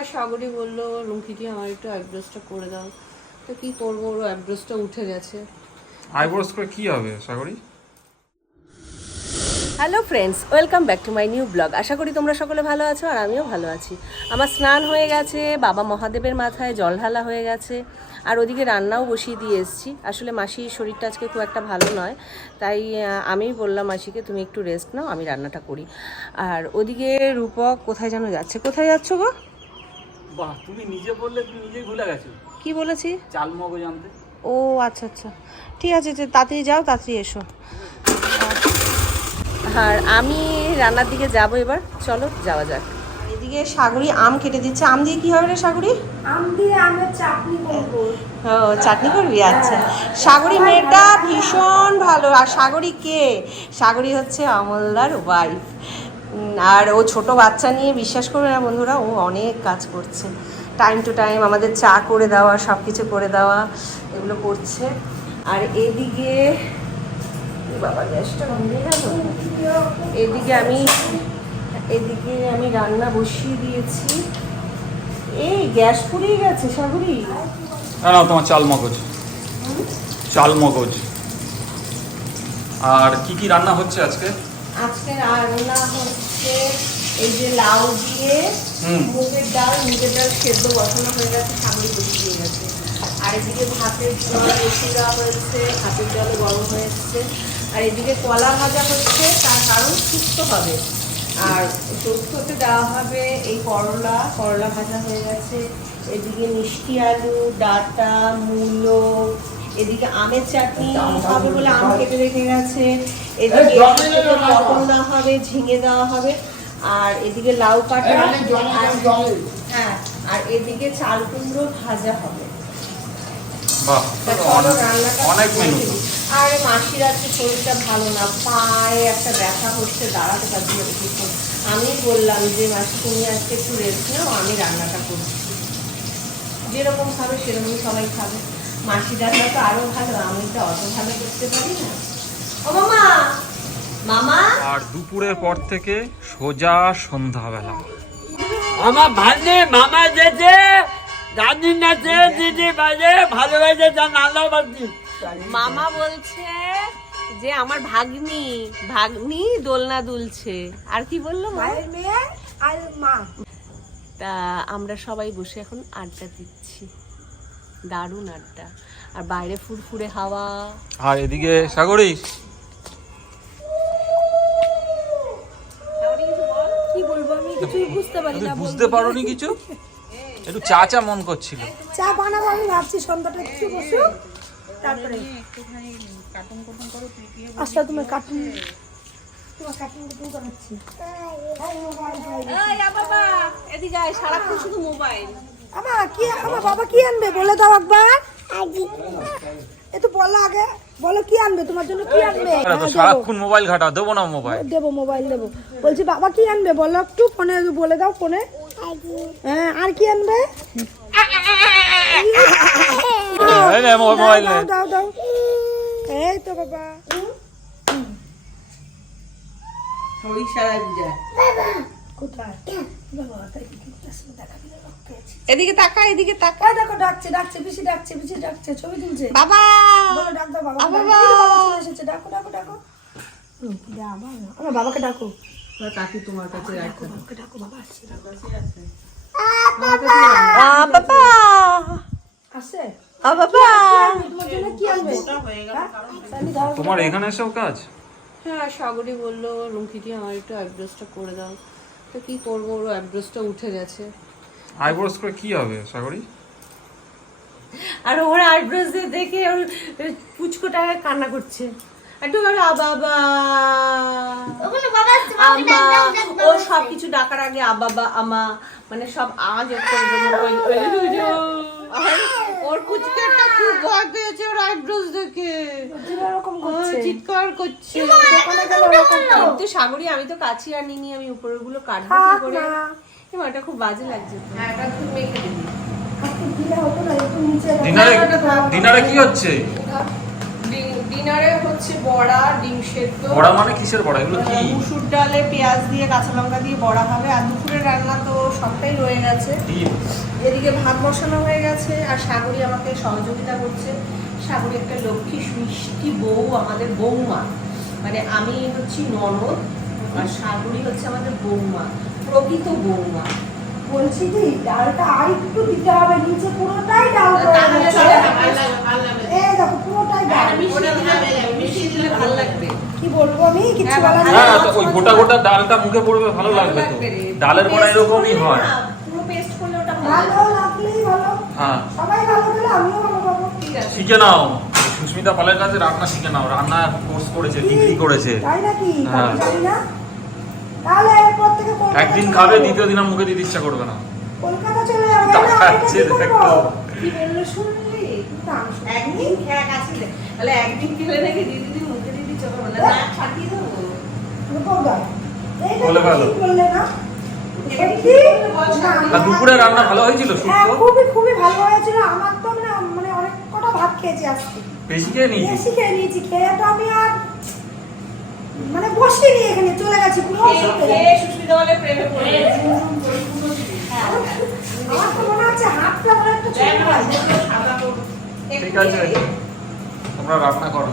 হ্যাঁ সাগরই বলল রুমকিটি আমার একটু অ্যাড্রেসটা করে দাও। তো কি করব? ওর অ্যাড্রেসটা উঠে গেছে। আইব্রোস করে কি হবে Sagari? Hello friends welcome back to my new blog আশা করি তোমরা সকলে ভালো আছো আর আমিও ভালো আছি। আমার স্নান হয়ে গেছে বাবা মহাদেবের মাথায় জল ঢালা হয়ে গেছে আর ওদিকে রান্নাও বসিয়ে দিয়ে এসেছি। আসলে মাসির শরীরটা আজকে খুব একটা ভালো নয় তাই আমিই বললাম মাসিকে তুমি একটু রেস্ট নাও আমি রান্নাটা করি। আর ওদিকে রূপক কোথায় যেন যাচ্ছে? কোথায় যাচ্ছ গো? বাহ তুমি নিজে বললে তুমি নিজেই ভুলে গেছো। কি বলেছি? চাল মগজ আনতে। ও আচ্ছা আচ্ছা। ঠিক আছে তাড়াতাড়ি যাও তাড়াতাড়ি এসো। আর আমি রান্নার দিকে যাব এবার। চলো যাওয়া যাক। এদিকে সাগরি আম কেটে দিচ্ছে। আম দিয়ে কি হবে রে সাগরি? আম দিয়ে আমের চাটনি করব। ও চাটনি করবি? আচ্ছা। সাগরি মেয়েটা ভীষণ ভালো। আর সাগরি কে? সাগরি হচ্ছে অমলদার ওয়াইফ আর ও ছোট বাচ্চা নিয়ে বিশ্বাস করবে না বন্ধুরা, ও অনেক কাজ করছে। টাইম টু টাইম আমাদের চা করে দেওয়া সব কিছু করে দেওয়া, এগুলো করছে। আর এদিকে বাবা, গ্যাসটা গেল? এদিকে আমি এদিকে আমি রান্না বসিয়ে দিয়েছি। এই গ্যাস পুড়িয়ে গেছে, সাগরি। না, তোমার চাল মগজ। চাল মগজ। আর কি কি রান্না হচ্ছে আজকে? আজকে রান্না হচ্ছে এই যে লাউ দিয়ে মুগের ডাল মুগের ডাল সেদ্ধ বসানো হয়ে গেছে সামনে বসিয়ে গেছে। আর এদিকে ভাতের জল দেওয়া হয়েছে ভাতের জল গরম হয়েছে আর এদিকে কলা ভাজা হচ্ছে তার কারণ সুস্থ হবে। আর সুস্থতে দেওয়া হবে এই করলা করলা ভাজা হয়ে গেছে। এদিকে মিষ্টি আলু ডাটা মূলো এদিকে আমের চাটনি হবে বলে আম কেটে রেখে গেছে। এদিকে পটল দেওয়া হবে ঝিঙে দেওয়া হবে। আর এদিকে লাউ কাটা। হ্যাঁ আর এদিকে চাল কুমড়ো ভাজা হবে। মেনু। আর মাসির আজকে শরীরটা ভালো না। পায়ে একটা ব্যথা হচ্ছে দাঁড়াতে পারছি না কিছুক্ষণ। আমি বললাম যে মাসি তুমি আজকে একটু রেস্ট নাও আমি রান্নাটা করছি। যেরকম খাবে সেরকমই সবাই খাবে। মাসি রান্না তো আরও ভালো আমি তো অত ভালো করতে পারি না। ও মামা! মামা! আর দুপুরের পর থেকে সোজা সন্ধ্যাবেলা। আমার ভাগ্নে মামা যেতে দাদি নাচে দিদি বাজে ভালোবাসে যা নালা বাজি মামা বলছে যে আমার ভাগ্নি ভাগ্নি দোলনা দুলছে। আর কি বলল মায়ের মেয়ে আর মা। তা আমরা সবাই বসে এখন আড্ডা দিচ্ছি। দারুণ আড্ডা। আর বাইরে ফুরফুরে হাওয়া। আর এদিকে সাগরি? কি বলব আমি? কিছুই বুঝতে পারি বুঝতে পারোনি কিছু? একটু চা চা মন করছিল। চা বানাবো আমি ভাবছি সন্ধ্যাটা একটু বসু তারপরে আচ্ছা বাবা এদিকে সারাক্ষণ শুধু মোবাইল আমা কি আমার বাবা কি আনবে বলে দাও একবার এ তো বলো আগে বলো কি আনবে তোমার জন্য কি আনবে হ্যাঁ। সারাক্ষণ মোবাইল ঘাটা দেবো না মোবাইল দেবো মোবাইল দেবো বলছি বাবা কি আনবে বলো একটু ফোনে বলে দাও ফোনে হ্যাঁ আর কি আনবে মোবাইল দাও দাও এই তো বাবা এদিকে তাকা এদিকে তাকা দেখো ডাকছে ডাকছে বেশি ডাকছে বেশি ডাকছে ছবি তুলছে। বাবা! বলো ডাক দাও বাবা বাবা। এসেছে ডাকো ডাকো ডাকো। আমার বাবাকে ডাকো। কাকি তোমার কাছে রাখো বাবাকে ডাকো বাবা আসছে। বাবা আসছে। তোমার জন্য কি আনবে? হ্যাঁ? তোমার এখানে এসব কাজ? হ্যাঁ সাগরই বলল রুমকিটি আমার একটু অ্যাড্রেসটা করে দাও। তো কি করব? ওর অ্যাড্রেসটা উঠে গেছে। আইব্রোস করে কি হবে সাগরি? আর ওর আইব্রোজ দিয়ে দেখে ওর পুচকোটা কান্না করছে। একটু বলো, আ আমা ও সব কিছু ডাকার আগে আবাবা আমা মানে সব আজ ওর পুচকাটা খুব ভয় পেয়েছে ওর আইব্রোজ দেখে। করছে। চিৎকার করছে। দোকানে গেলে ওরকম কিন্তু সাগরি আমি তো কাছি আনিনি আমি উপরেরগুলো কাটবো কি করে। এমা, এটা খুব বাজে লাগছে। হ্যাঁ এটা খুব মেখে দিবি। নিচে ডিনারে ডিনারে কি হচ্ছে? ডিনারে হচ্ছে বড়া ডিম সেদ্ধ। বড়া মানে কিসের বড়া? এগুলো কি? মুসুর ডালে পেঁয়াজ দিয়ে কাঁচা লঙ্কা দিয়ে বড়া হবে। আর দুপুরের রান্না তো সবটাই রয়ে গেছে। এদিকে ভাত বসানো হয়ে গেছে আর সাগরী আমাকে সহযোগিতা করছে। সাগরী একটা লক্ষ্মী মিষ্টি বউ আমাদের বৌমা। মানে আমি হচ্ছি ননদ আর সাগরী হচ্ছে আমাদের বৌমা প্রকৃত বৌমা। বলছি কি ডালটা আর একটু দিতে হবে নিচে পুরোটাই ডাল ভালো এই দেখো পুরোটাই ডাল। ভালো লাগবে। কি বলব আমি? কিছু হ্যাঁ, হ্যাঁ ওই গোটা গোটা ডালটা মুখে পড়বে ভালো লাগবে তো। ডালের বড়া এরকমই হয়। পুরো পেস্ট করলে ওটা ভালো ভালো লাগলেই ভালো। হ্যাঁ। সবাই ভালো পেলে আমিও ভালো শিখে নাও। সুস্মিতা পালের কাছে রান্না শিখে নাও। রান্না কোর্স করেছে ডিগ্রি করেছে। হ্যাঁ। একদিন খাবে দ্বিতীয় দিন মুখে দিতে ইচ্ছা করবে না। কলকাতা চলে। একদিন খেয়ে তাহলে একদিন খেলে নাকি দিদি দিদি মুখে দিদি দেবো। এইটা বলে ভালো। বললে না? দুপুরে রান্না ভালো হয়েছিল হ্যাঁ, খুবই খুবই ভালো হয়েছিল। আমার তো মানে মানে অনেক কটা ভাত খেয়েছি আজকে। বেশি খেয়ে নিয়েছি বেশি খেয়ে নিয়েছি খেয়ে তো আমি আর মানে বসিনি এখানে চলে গেছি পুরো সুস্মিতা বলে প্রেমে পড়ে আমার তো মনে হচ্ছে হাতটা মনে একটা ঠিক আছে তোমরা রান্না করো।